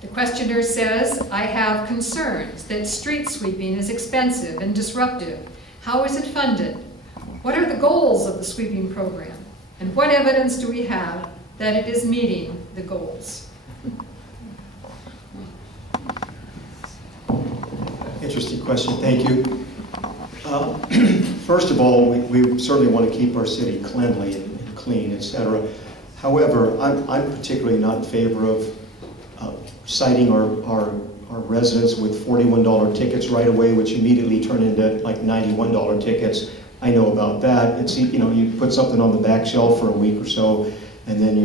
The questioner says, I have concerns that street sweeping is expensive and disruptive. How is it funded? What are the goals of the sweeping program? And what evidence do we have that it is meeting the goals? Interesting question, thank you. First of all, we certainly want to keep our city cleanly and clean, etc. However, I'm particularly not in favor of citing our residents with $41 tickets right away, which immediately turn into like $91 tickets. I know about that. It's, you know, you put something on the back shelf for a week or so, and then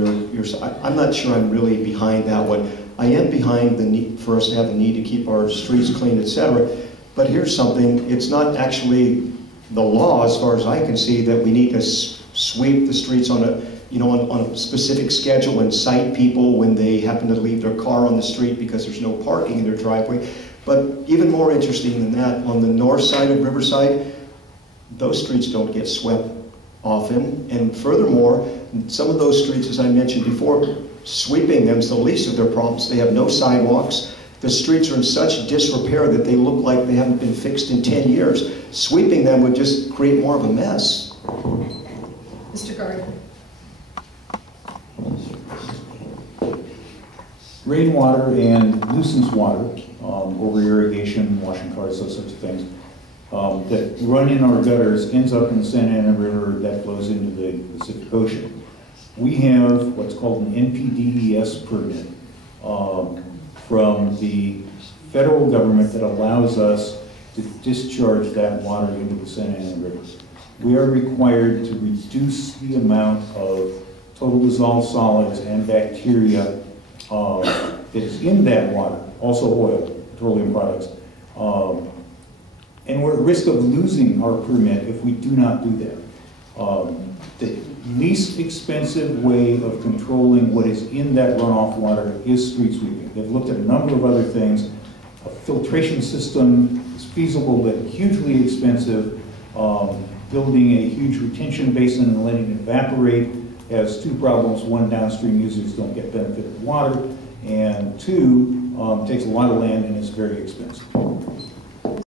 I'm not sure I'm really behind that one. I am behind the need for us to have the need to keep our streets clean, etc. But here's something, it's not actually the law, as far as I can see, that we need to sweep the streets on a, you know, on a specific schedule and cite people when they happen to leave their car on the street because there's no parking in their driveway. But even more interesting than that, on the north side of Riverside, those streets don't get swept often. And furthermore, some of those streets, as I mentioned before, sweeping them is the least of their problems. They have no sidewalks. The streets are in such disrepair that they look like they haven't been fixed in 10 years. Sweeping them would just create more of a mess. Mr. Gardner. Rainwater and nuisance water, over irrigation, washing cars, those sorts of things, that run in our gutters ends up in the Santa Ana River that flows into the Pacific Ocean. We have what's called an NPDES permit from the federal government that allows us to discharge that water into the Santa Ana River. We are required to reduce the amount of total dissolved solids and bacteria that is in that water, also oil, petroleum products. And we're at risk of losing our permit if we do not do that. The least expensive way of controlling what is in that runoff water is street sweeping. They've looked at a number of other things. A filtration system is feasible but hugely expensive. Building a huge retention basin and letting it evaporate has two problems. One, downstream users don't get benefit of water, and two, takes a lot of land and is very expensive.